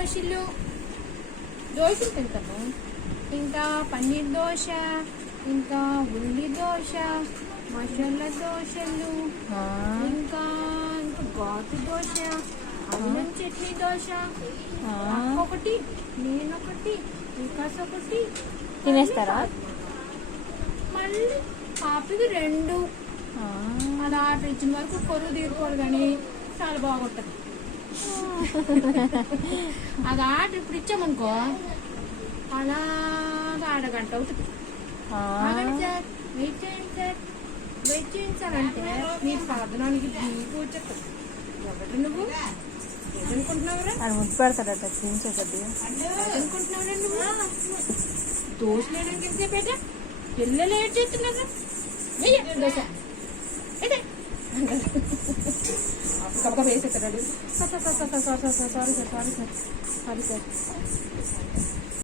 దోశలు తింటాను. ఇంకా పన్నీర్ దోశ, ఇంకా ఉల్లి దోశ, మసాలా దోశలు, ఇంకా ఇంకా ఘాటు దోశ, అల్లం చట్నీ దోశ, ఒకటి నేనొకటి వికాస్ ఒకటి తినేస్తారా? మళ్ళీ పాపకి 2 అది ఆర్డర్ ఇచ్చిన వరకు కొరువు తీరుకోరు కానీ చాలా బాగుంటుంది. అది ఆర్డర్ ఇప్పుడు ఇచ్చామనుకో అలాగా అరగంట అవుతుంది. సార్ వెయిట్ చేయండి సార్, వెయిట్ చేయండి సార్ అంటే మీ సాధనానికి బీపు వచ్చేస్తుంది. ఎవరు నువ్వు ఏదనుకుంటున్నావురా? అది ముద్దు పెడతాడట చూపించేది. ఏదనుకుంటున్నావురా నువ్వు? దోశలు వేయడానికి ఎంతసేపు అయితే పిల్లలు ఏడ్ చేస్తున్నారు. దోశ అయితే అప్పటికప్పుడు వేసేస్తాడు. Sorry sir, sorry sir, sorry sir, sorry sir.